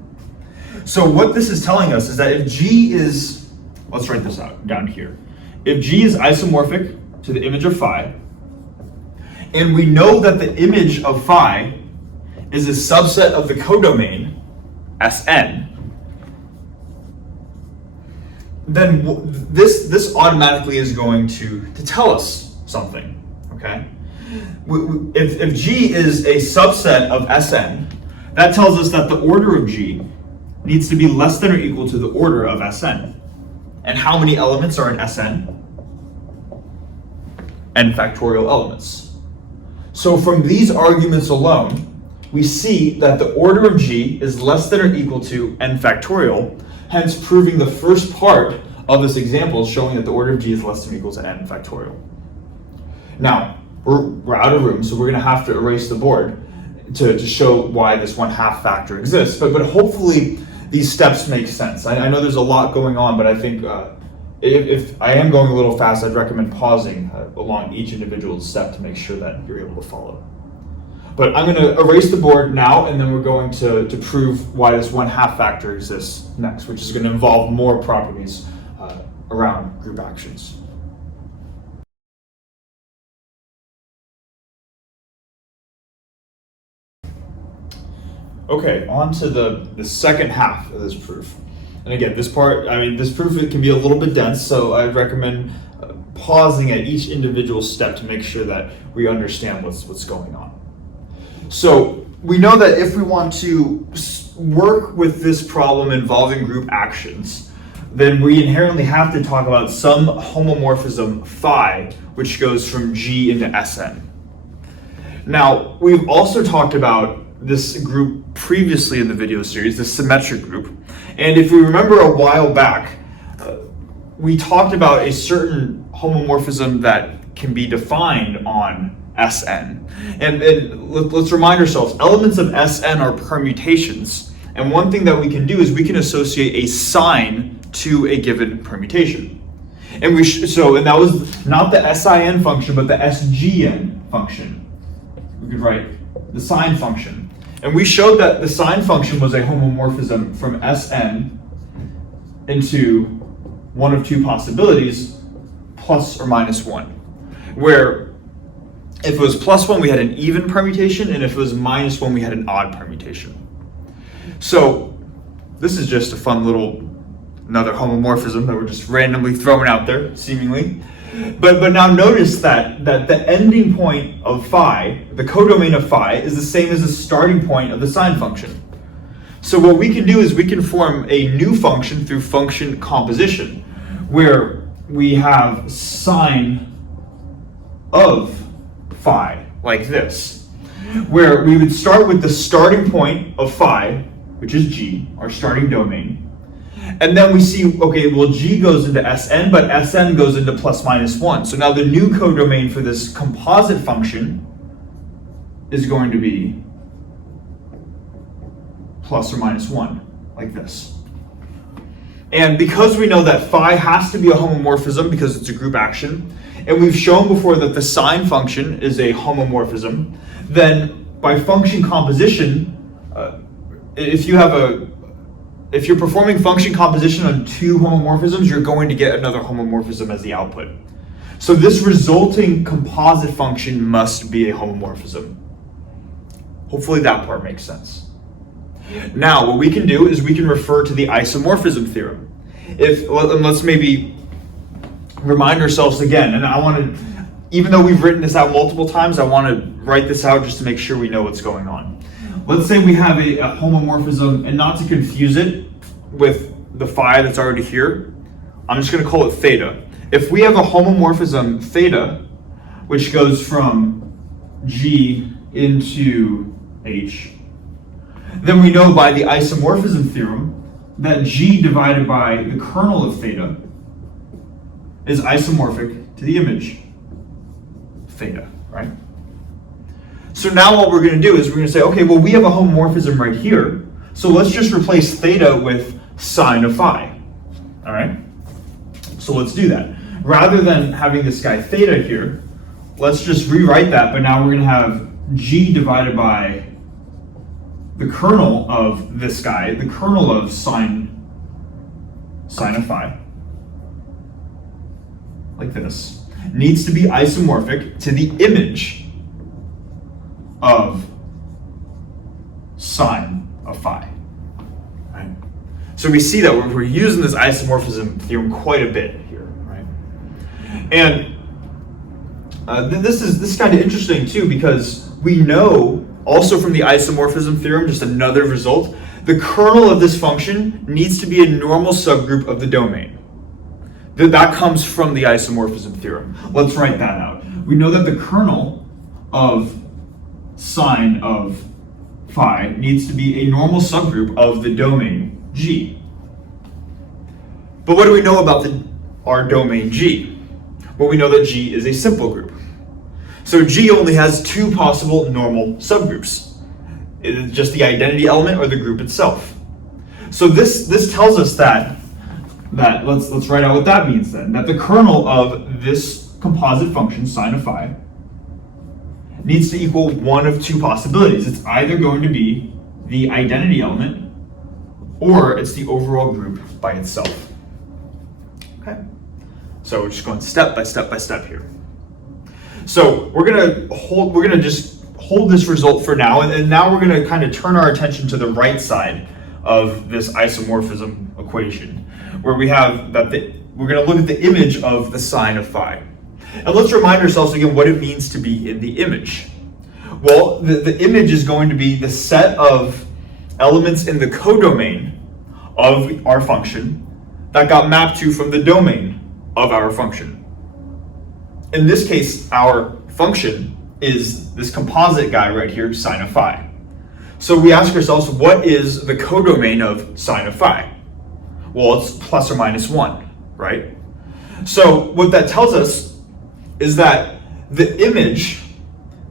So what this is telling us is that if G is, let's write this out down here. If G is isomorphic to the image of phi, and we know that the image of phi is a subset of the codomain, Sn, then this automatically is going to tell us something, okay? If G is a subset of Sn, that tells us that the order of G needs to be less than or equal to the order of Sn. And how many elements are in Sn? N factorial elements. So from these arguments alone, we see that the order of G is less than or equal to n factorial, hence proving the first part of this example showing that the order of G is less than or equal to n factorial. Now, we're out of room, so we're going to have to erase the board to show why this 1/2 factor exists. But hopefully these steps make sense. I know there's a lot going on, but I think if I am going a little fast, I'd recommend pausing along each individual step to make sure that you're able to follow. But I'm going to erase the board now, and then we're going to prove why this 1/2 factor exists next, which is going to involve more properties around group actions. Okay, on to the second half of this proof. And again, this proof it can be a little bit dense, so I'd recommend pausing at each individual step to make sure that we understand what's going on. So we know that if we want to work with this problem involving group actions, then we inherently have to talk about some homomorphism phi, which goes from G into Sn. Now, we've also talked about this group previously in the video series, the symmetric group. And if we remember a while back, we talked about a certain homomorphism that can be defined on Sn. And let's remind ourselves, elements of Sn are permutations. And one thing that we can do is we can associate a sign to a given permutation. And that was not the sin function, but the sgn function. We could write the sine function. And we showed that the sine function was a homomorphism from Sn into one of two possibilities, plus or minus 1, where if it was plus 1, we had an even permutation, and if it was minus 1, we had an odd permutation. So this is just a fun another homomorphism that we're just randomly throwing out there, seemingly. But now notice that the ending point of phi, the codomain of phi, is the same as the starting point of the sine function. So what we can do is we can form a new function through function composition, where we have sine of phi, like this, where we would start with the starting point of phi, which is G, our starting domain. And then we see, okay, well, G goes into Sn, but Sn goes into plus minus 1. So now the new codomain for this composite function is going to be plus or minus 1, like this. And because we know that phi has to be a homomorphism because it's a group action, and we've shown before that the sine function is a homomorphism, then by function composition, if you're performing function composition on two homomorphisms, you're going to get another homomorphism as the output. So this resulting composite function must be a homomorphism. Hopefully that part makes sense. Now, what we can do is we can refer to the isomorphism theorem. Let's maybe remind ourselves again, and I want to, even though we've written this out multiple times, I want to write this out just to make sure we know what's going on. Let's say we have a homomorphism, and not to confuse it with the phi that's already here, I'm just going to call it theta. If we have a homomorphism theta, which goes from G into H, then we know by the isomorphism theorem that G divided by the kernel of theta is isomorphic to the image theta, right? So now what we're going to do is we're going to say, okay, well, we have a homomorphism right here, so let's just replace theta with sine of phi, all right? So let's do that. Rather than having this guy theta here, let's just rewrite that, but now we're going to have G divided by the kernel of this guy, the kernel of sine of phi, like this, needs to be isomorphic to the image of sine of phi. Right? So we see that we're using this isomorphism theorem quite a bit here, right? And this is kind of interesting too, because we know also from the isomorphism theorem, just another result, the kernel of this function needs to be a normal subgroup of the domain. That comes from the isomorphism theorem. Let's write that out. We know that the kernel of sine of phi needs to be a normal subgroup of the domain G. But what do we know about our domain G? Well, we know that G is a simple group. So G only has two possible normal subgroups. It's just the identity element or the group itself. So this tells us that let's write out what that means then. That the kernel of this composite function, sine of phi, needs to equal one of two possibilities. It's either going to be the identity element or it's the overall group by itself. Okay? So we're just going step by step by step here. So we're gonna just hold this result for now, and now we're gonna kind of turn our attention to the right side of this isomorphism equation, where we have that we're gonna look at the image of the sine of phi. And let's remind ourselves again what it means to be in the image. Well, the image is going to be the set of elements in the codomain of our function that got mapped to from the domain of our function. In this case, our function is this composite guy right here, sine of phi. So we ask ourselves, what is the codomain of sine of phi? Well, it's plus or minus 1, right? So what that tells us is that the image,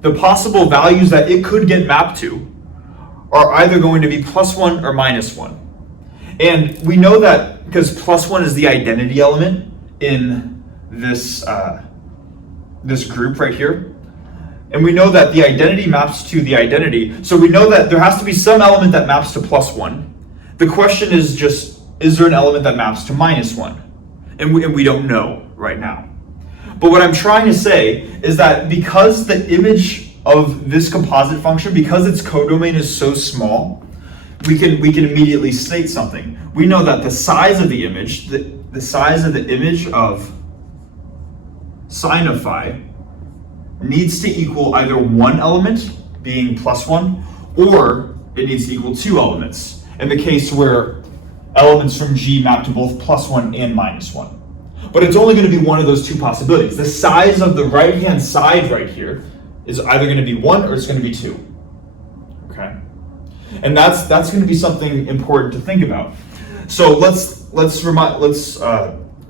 the possible values that it could get mapped to, are either going to be plus 1 or minus 1. And we know that because plus 1 is the identity element in this, this group right here. And we know that the identity maps to the identity. So we know that there has to be some element that maps to plus 1. The question is just, is there an element that maps to minus 1? And we don't know right now. But what I'm trying to say is that because the image of this composite function, because its codomain is so small, we can immediately state something. We know that the size of the image, the size of the image of sine of phi needs to equal either one element, being plus 1, or it needs to equal two elements, in the case where elements from G map to both plus 1 and minus 1. But it's only going to be one of those two possibilities. The size of the right-hand side right here is either going to be 1 or it's going to be 2. Okay? And that's going to be something important to think about. So let's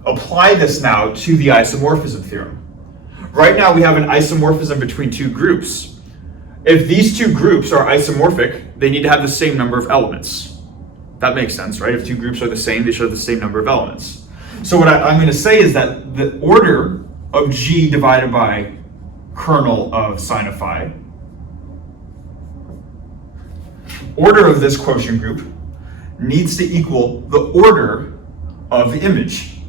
apply this now to the isomorphism theorem. Right now we have an isomorphism between two groups. If these two groups are isomorphic, they need to have the same number of elements. That makes sense, right? If two groups are the same, they should have the same number of elements. So what I'm going to say is that the order of G divided by kernel of sine of phi, order of this quotient group, needs to equal the order of the image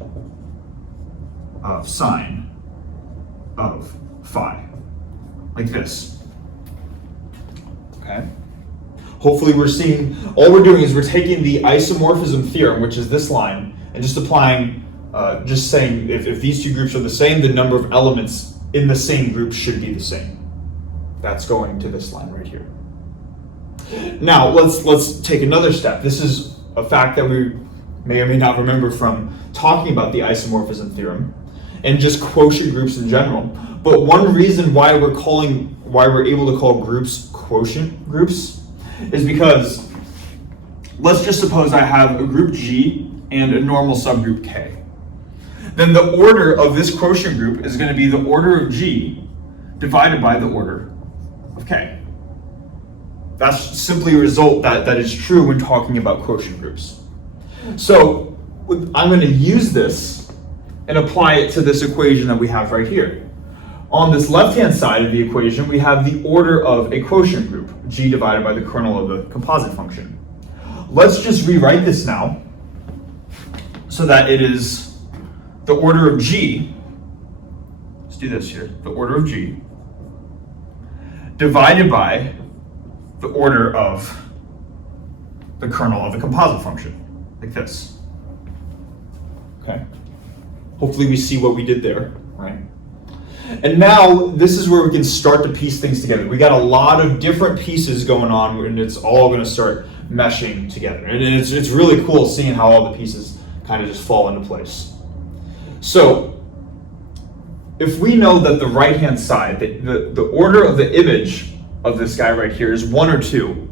of sine of phi, like this. Okay? Hopefully we're seeing, all we're doing is we're taking the isomorphism theorem, which is this line, and just applying, just saying if these two groups are the same, the number of elements in the same group should be the same. That's going to this line right here. Now let's take another step. This is a fact that we may or may not remember from talking about the isomorphism theorem and just quotient groups in general. But one reason why we're able to call groups quotient groups is because let's just suppose I have a group G and a normal subgroup K. Then the order of this quotient group is going to be the order of G divided by the order of K. That's simply a result that is true when talking about quotient groups. So I'm going to use this and apply it to this equation that we have right here. On this left-hand side of the equation, we have the order of a quotient group, G divided by the kernel of the composite function. Let's just rewrite this now so that it is the order of G, let's do this here, the order of G divided by the order of the kernel of the composite function, like this. Okay? Hopefully we see what we did there, right? And now this is where we can start to piece things together. We got a lot of different pieces going on, and it's all going to start meshing together. And it's really cool seeing how all the pieces kind of just fall into place. So if we know that the right-hand side, the order of the image of this guy right here is 1 or 2,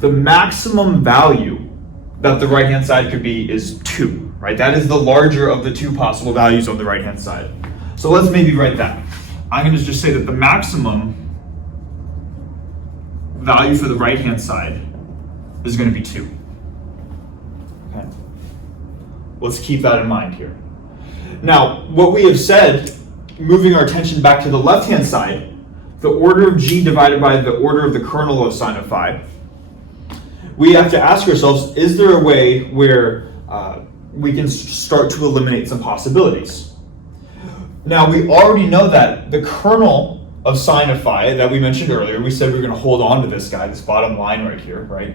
the maximum value that the right-hand side could be is 2, right? That is the larger of the 2 possible values on the right-hand side. So let's maybe write that. I'm going to just say that the maximum value for the right-hand side is going to be 2. Okay. Let's keep that in mind here. Now, what we have said, moving our attention back to the left-hand side, the order of g divided by the order of the kernel of sine of phi, we have to ask ourselves, is there a way where we can start to eliminate some possibilities? Now, we already know that the kernel of sine of phi that we mentioned earlier, we said we we're going to hold on to this guy, this bottom line right here, right?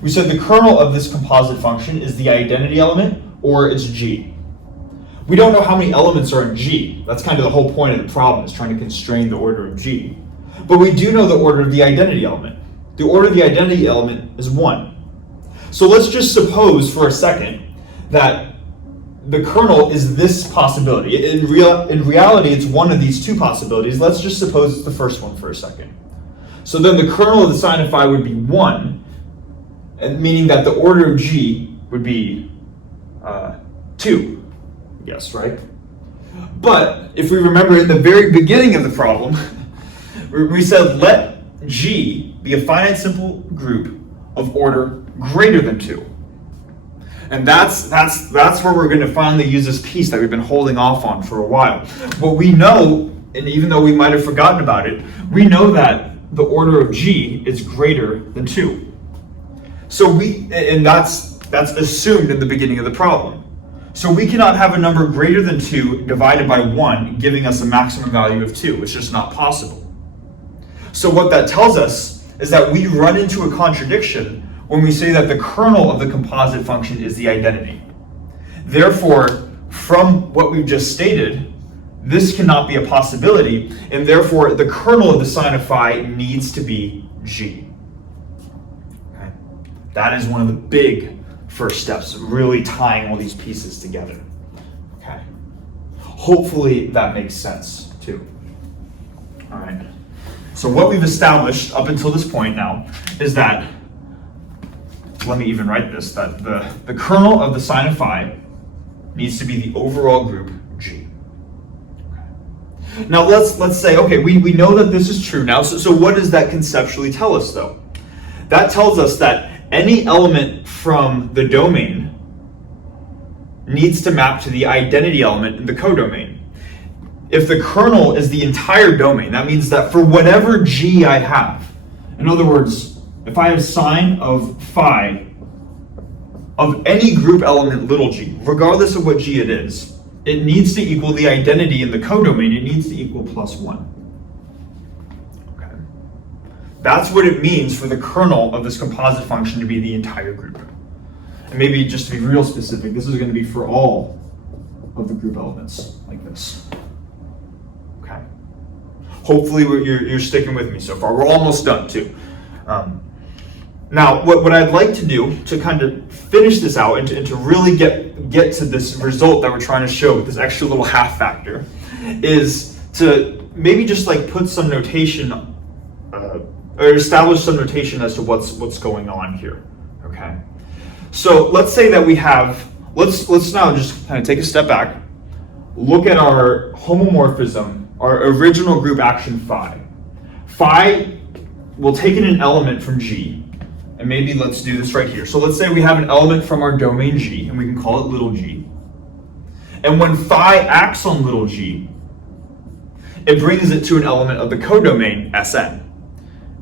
We said the kernel of this composite function is the identity element, or it's g. We don't know how many elements are in g. That's kind of the whole point of the problem, is trying to constrain the order of g. But we do know the order of the identity element. The order of the identity element is 1. So let's just suppose for a second that the kernel is this possibility. In reality, it's one of these 2 possibilities. Let's just suppose it's the first one for a second. So then the kernel of the sine of phi would be 1, and meaning that the order of g would be 2. Yes, right? But if we remember in the very beginning of the problem, we said let G be a finite simple group of order greater than 2. And that's where we're going to finally use this piece that we've been holding off on for a while. What we know, and even though we might have forgotten about it, we know that the order of G is greater than 2. So that's assumed in the beginning of the problem. So we cannot have a number greater than 2 divided by 1, giving us a maximum value of 2. It's just not possible. So what that tells us is that we run into a contradiction when we say that the kernel of the composite function is the identity. Therefore, from what we've just stated, this cannot be a possibility, and therefore the kernel of the sine of phi needs to be g. Okay? That is one of the big first steps, really tying all these pieces together. Okay. Hopefully that makes sense too. All right. So what we've established up until this point now is that, let me even write this, that the kernel of the sine of phi needs to be the overall group G. Okay. Now let's say, okay, we know that this is true now, so what does that conceptually tell us though? That tells us that any element from the domain needs to map to the identity element in the codomain. If the kernel is the entire domain, that means that for whatever g I have, in other words, if I have sine of phi of any group element little g, regardless of what g it is, it needs to equal the identity in the codomain. It needs to equal +1. Okay. That's what it means for the kernel of this composite function to be the entire group. And maybe just to be real specific, this is going to be for all of the group elements, like this. Okay. Hopefully you're sticking with me so far. We're almost done too. Now, what I'd like to do to kind of finish this out and to really get to this result that we're trying to show with this extra little half factor is to maybe just like put some notation or establish some notation as to what's going on here. Okay. So let's say that we have, let's now just kind of take a step back, look at our homomorphism, our original group action phi. Phi will take in an element from G, and maybe let's do this right here. So let's say we have an element from our domain G, and we can call it little g. And when phi acts on little g, it brings it to an element of the codomain Sn.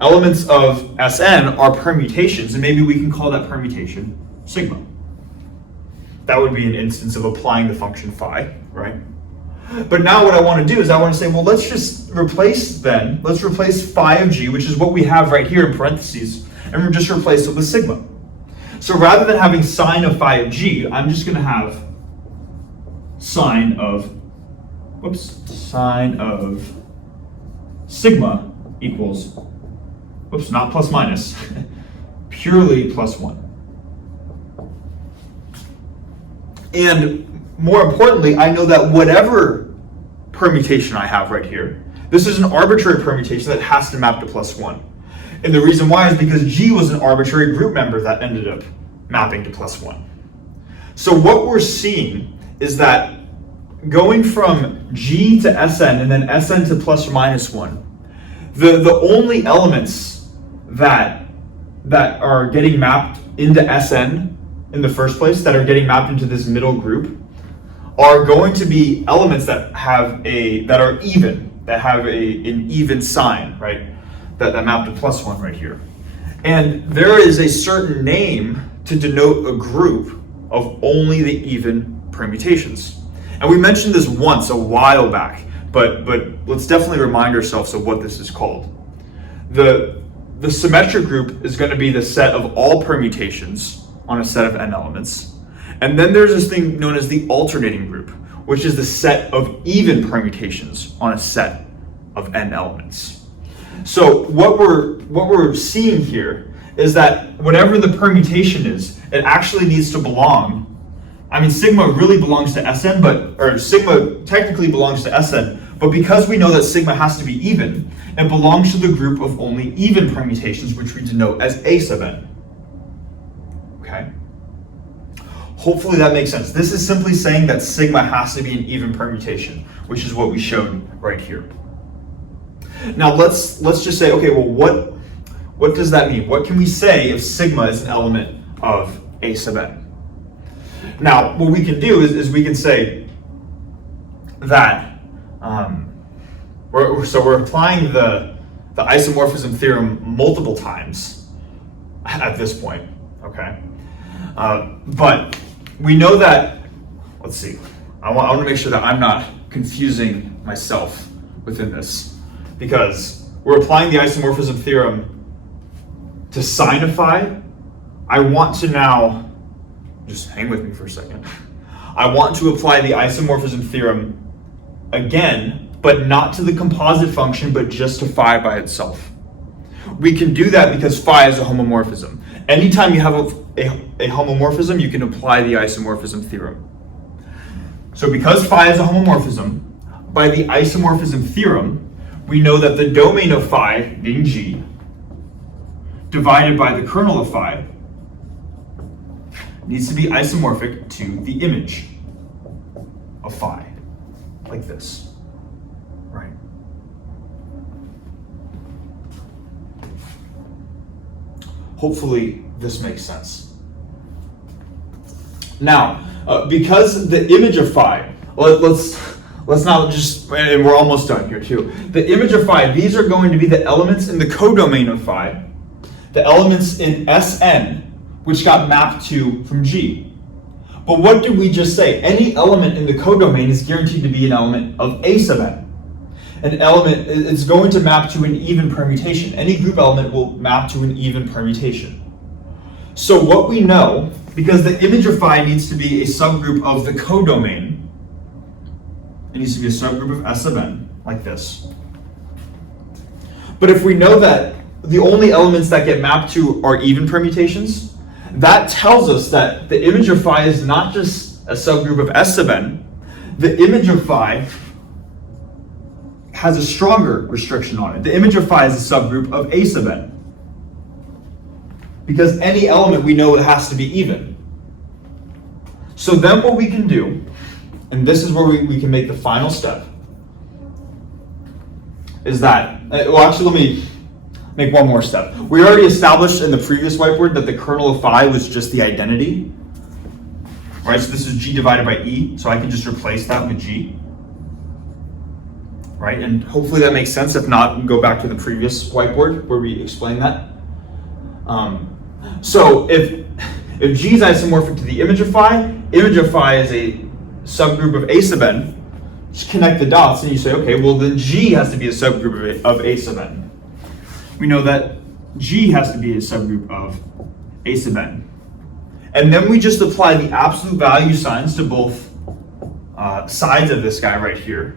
Elements of Sn are permutations, and maybe we can call that permutation sigma. That would be an instance of applying the function phi, right? But now what I want to do is I want to say, well, let's replace phi of g, which is what we have right here in parentheses, and we're just replace it with sigma. So rather than having sine of phi of g, I'm just going to have sine of sine of sigma equals, not plus minus, purely plus 1. And more importantly, I know that whatever permutation I have right here, this is an arbitrary permutation that has to map to plus 1. And the reason why is because G was an arbitrary group member that ended up mapping to plus 1. So what we're seeing is that going from G to Sn and then Sn to plus or minus 1, the only elements that are getting mapped into Sn in the first place, that are getting mapped into this middle group, are going to be elements that have an even sign, right? That map to plus 1 right here. And there is a certain name to denote a group of only the even permutations. And we mentioned this once a while back, but let's definitely remind ourselves of what this is called. The symmetric group is going to be the set of all permutations on a set of n elements. And then there's this thing known as the alternating group, which is the set of even permutations on a set of n elements. So what we're seeing here is that whatever the permutation is, it actually needs to belong. I mean, sigma really belongs to Sn, or sigma technically belongs to Sn, but because we know that sigma has to be even, it belongs to the group of only even permutations, which we denote as A sub n. Okay? Hopefully that makes sense. This is simply saying that sigma has to be an even permutation, which is what we showed right here. Now let's just say, okay, well, what does that mean? What can we say if sigma is an element of A sub n? Now, what we can do is we can say that we're applying the isomorphism theorem multiple times at this point, okay? But we know that, let's see, I want to make sure that I'm not confusing myself within this, because we're applying the isomorphism theorem to signify. I want to now, just hang with me for a second. I want to apply the isomorphism theorem again, but not to the composite function, but just to phi by itself. We can do that because phi is a homomorphism. Anytime you have a homomorphism, you can apply the isomorphism theorem. So because phi is a homomorphism, by the isomorphism theorem, we know that the domain of phi, being G, divided by the kernel of phi, needs to be isomorphic to the image of phi, like this, right? Hopefully this makes sense. Now, because the image of phi, let's not just, and we're almost done here too. The image of phi, these are going to be the elements in the codomain of phi, the elements in Sn, which got mapped to from G. But what did we just say? Any element in the codomain is guaranteed to be an element of A sub n. An element is going to map to an even permutation. Any group element will map to an even permutation. So what we know, because the image of phi needs to be a subgroup of the codomain, it needs to be a subgroup of S sub n, like this. But if we know that the only elements that get mapped to are even permutations, that tells us that the image of phi is not just a subgroup of S sub n. The image of phi has a stronger restriction on it. The image of phi is a subgroup of A sub n. Because any element we know it has to be even. So then what we can do, and this is where we can make the final step, is that, well actually let me make one more step. We already established in the previous whiteboard that the kernel of phi was just the identity, right? So this is G divided by E, so I can just replace that with G, right? And hopefully that makes sense. If not, we can go back to the previous whiteboard where we explained that. So if G is isomorphic to the image of phi is a subgroup of A sub n, just connect the dots and you say, okay, well then G has to be a subgroup of A sub n. We know that G has to be a subgroup of A sub n. And then we just apply the absolute value signs to both sides of this guy right here.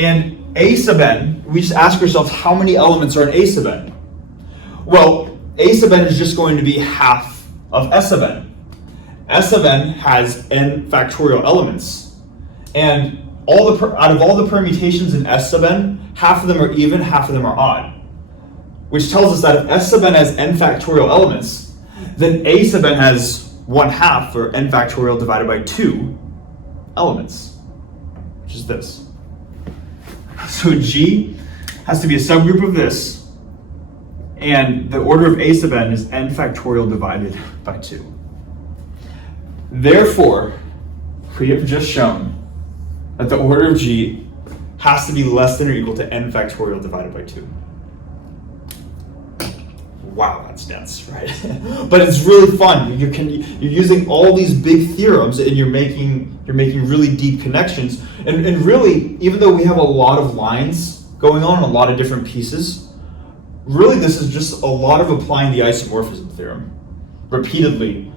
And A sub n, we just ask ourselves how many elements are in A sub n? Well, A sub n is just going to be half of S sub n. S sub n has n factorial elements. And out of all the permutations in S sub n, half of them are even, half of them are odd. Which tells us that if S sub n has n factorial elements, then A sub n has 1/2, or n factorial divided by 2 elements, which is this. So G has to be a subgroup of this, and the order of A sub n is n factorial divided by 2. Therefore, we have just shown that the order of G has to be less than or equal to n factorial divided by 2. Wow, that's dense, right? But it's really fun. You're using all these big theorems, and you're making really deep connections. And really, even though we have a lot of lines going on, a lot of different pieces, really this is just a lot of applying the isomorphism theorem repeatedly,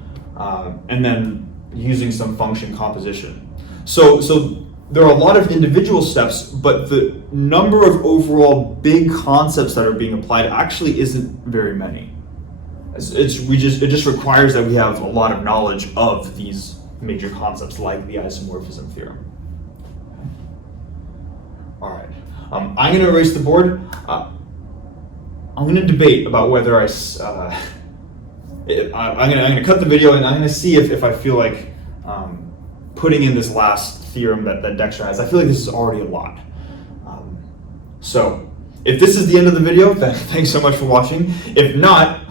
and then using some function composition. So there are a lot of individual steps, but the number of overall big concepts that are being applied actually isn't very many. It just requires that we have a lot of knowledge of these major concepts like the isomorphism theorem. All right, I'm going to erase the board. I'm going to debate about whether I'm going to cut the video, and I'm going to see if I feel like putting in this last theorem that Dexter has. I feel like this is already a lot. So if this is the end of the video, then thanks so much for watching. If not,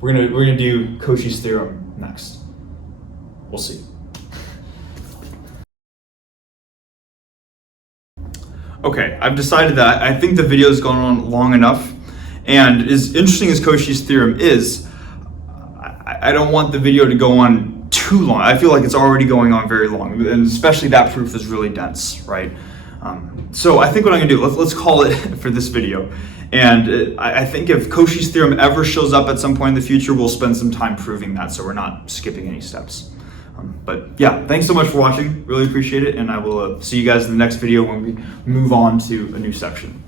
we're gonna do Cauchy's theorem next. We'll see. Okay, I've decided that I think the video has gone on long enough, and as interesting as Cauchy's theorem is, I don't want the video to go on too long. I feel like it's already going on very long, and especially that proof is really dense, right? So I think what I'm gonna do, let's call it for this video. And I think if Cauchy's theorem ever shows up at some point in the future, we'll spend some time proving that, so we're not skipping any steps. But yeah, thanks so much for watching. Really appreciate it, and I will see you guys in the next video when we move on to a new section.